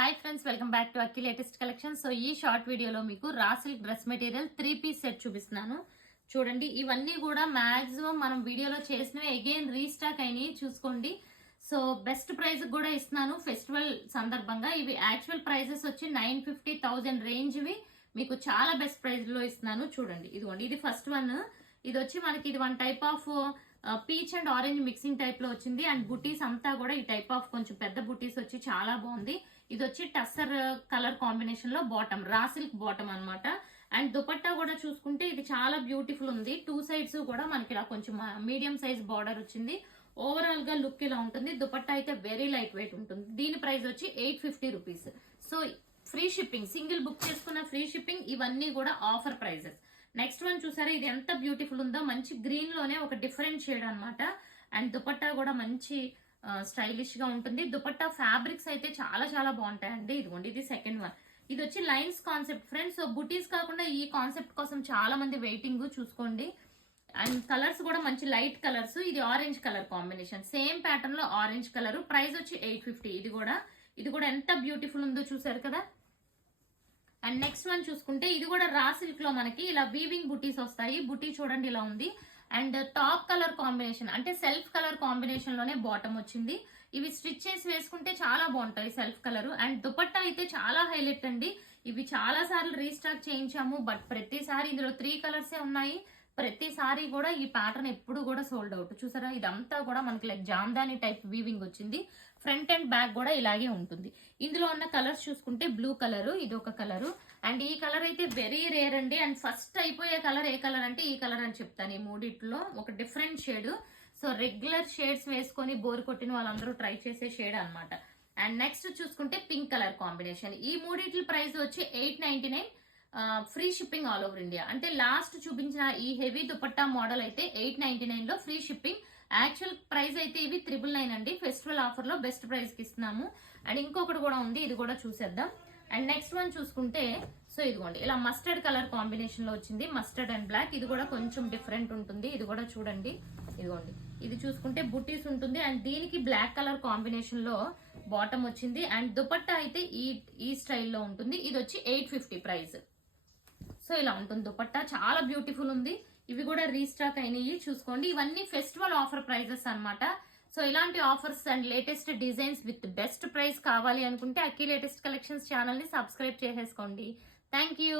Hi friends, welcome back to Akki latest collection. So ఈ short వీడియోలో మీకు raw silk dress material three piece set చూపిస్తున్నాను. చూడండి, ఇవన్నీ కూడా మాక్సిమం మనం వీడియోలో చేసినవి అగైన్ రీస్టాక్ అయినాయి, చూసుకోండి. సో బెస్ట్ ప్రైస్ కూడా ఇస్తున్నాను ఫెస్టివల్ సందర్భంగా. ఇవి యాక్చువల్ ప్రైజెస్ వచ్చి 950,000 రేంజ్ వి మీకు చాలా బెస్ట్ ప్రైస్ లో ఇస్తున్నాను. చూడండి, ఇదిగోండి, ఇది ఫస్ట్ వన్. ఇది వచ్చి మనకి ఇది one type of peach and orange mixing type లో వచ్చింది. అండ్ బుటీస్ అంతా కూడా ఈ టైప్ ఆఫ్ కొంచెం పెద్ద బుటీస్ వచ్చి చాలా బాగుంది. ఇది వచ్చి టస్సర్ కలర్ కాంబినేషన్ లో బాటమ్, రా సిల్క్ బాటమ్ అనమాట. అండ్ దుపట్టా కూడా చూసుకుంటే ఇది చాలా బ్యూటిఫుల్ ఉంది. టూ సైడ్స్ కూడా మనకి ఇలా కొంచెం మీడియం సైజ్ బార్డర్ వచ్చింది. ఓవరాల్ గా లుక్ ఇలా ఉంటుంది. దుపట్టా అయితే వెరీ లైట్ వెయిట్ ఉంటుంది. దీని ప్రైస్ వచ్చి 850 rupees. So free shipping, single book చేసుకున్న ఫ్రీ షిప్పింగ్. ఇవన్నీ కూడా ఆఫర్ ప్రైజెస్. నెక్స్ట్ వన్ చూసారా, ఇది ఎంత బ్యూటిఫుల్ ఉందో. మంచి గ్రీన్ లోనే ఒక డిఫరెంట్ షేడ్ అనమాట. అండ్ దుపట్టా కూడా మంచి స్టైలిష్ గా ఉంటుంది. దుపట్టా ఫ్యాబ్రిక్స్ అయితే చాలా చాలా బాగుంటాయండి. ఇదిగోండి, ఇది సెకండ్ వన్. ఇది వచ్చి లైన్స్ కాన్సెప్ట్ ఫ్రెండ్స్. సో బుటీస్ కాకుండా ఈ కాన్సెప్ట్ కోసం చాలా మంది వెయిటింగ్, చూసుకోండి. అండ్ కలర్స్ కూడా మంచి లైట్ కలర్స్. ఇది orange colour combination, same pattern లో ఆరెంజ్ కలర్. ప్రైస్ వచ్చి 850. ఇది కూడా ఎంత బ్యూటిఫుల్ ఉందో చూసారు కదా. అండ్ నెక్స్ట్ వన్ చూసుకుంటే ఇది కూడా రా సిల్క్ లో మనకి ఇలా వీవింగ్ బుటీస్ వస్తాయి. బుటీ చూడండి ఇలా ఉంది. అండ్ టాప్ కలర్ కాంబినేషన్ అంటే సెల్ఫ్ కలర్ కాంబినేషన్ లోనే బాటమ్ వచ్చింది. ఇవి స్టిచ్ చేసి వేసుకుంటే చాలా బాగుంటాయి సెల్ఫ్ కలర్. అండ్ దుపట్టా అయితే చాలా హైలైట్ అండి. ఇవి చాలా సార్లు రీస్టాక్ చేయించాము, బట్ ప్రతిసారి ఇందులో 3 కలర్సే ఉన్నాయి. ప్రతిసారి కూడా ఈ ప్యాటర్న్ ఎప్పుడు కూడా సోల్డ్ అవుట్. చూసారా, ఇదంతా కూడా మనకి లైక్ జామ్దాని టైప్ వీవింగ్ వచ్చింది. ఫ్రంట్ అండ్ బ్యాక్ కూడా ఇలాగే ఉంటుంది. ఇందులో ఉన్న కలర్స్ చూసుకుంటే బ్లూ కలర్, ఇది ఒక కలరు. అండ్ ఈ కలర్ అయితే వెరీ రేర్ అండి. అండ్ ఫస్ట్ అయిపోయే కలర్ ఏ కలర్ అంటే ఈ కలర్ అని చెప్తాను. ఈ మూడిట్లో ఒక different shade. So regular shades వేసుకొని బోర్ కొట్టిన వాళ్ళందరూ ట్రై చేసే షేడ్ అనమాట. అండ్ నెక్స్ట్ చూసుకుంటే పింక్ కలర్ కాంబినేషన్. ఈ మూడిట్ల ప్రైస్ వచ్చి 899. Free shipping all over India. అంటే లాస్ట్ చూపించిన ఈ హెవీ దుపట్టా మోడల్ అయితే 899 లో ఫ్రీ షిప్పింగ్. యాక్చువల్ ప్రైస్ అయితే ఇవి 999 అండి. ఫెస్టివల్ ఆఫర్ లో బెస్ట్ ప్రైస్ కి ఇస్తున్నాము. అండ్ ఇంకొకటి కూడా ఉంది, ఇది కూడా చూసేద్దాం. అండ్ నెక్స్ట్ వన్ చూసుకుంటే, సో ఇదిగోండి, ఇలా మస్టర్డ్ కలర్ కాంబినేషన్ లో వచ్చింది. Mustard and black. ఇది కూడా కొంచెం డిఫరెంట్ ఉంటుంది. ఇది కూడా చూడండి, ఇదిగోండి, ఇది చూసుకుంటే బుటీస్ ఉంటుంది. అండ్ దీనికి బ్లాక్ కలర్ కాంబినేషన్ లో బాటమ్ వచ్చింది. అండ్ దుపట్టా అయితే ఈ స్టైల్లో ఉంటుంది. ఇది వచ్చి 850 ప్రైస్. సో ఇలా ఉంటుంది దుపట్టా, చాలా బ్యూటిఫుల్ ఉంది. ఇవి కూడా రీస్టాక్ అయినాయి, చూసుకోండి. ఇవన్నీ ఫెస్టివల్ ఆఫర్ ప్రైజెస్ అన్నమాట. సో ఇలాంటి offers and latest designs with best price కావాలి అనుకుంటే అక్కి లేటెస్ట్ కలెక్షన్స్ ఛానల్ ని సబ్స్క్రైబ్ చేసేసుకోండి. Thank you.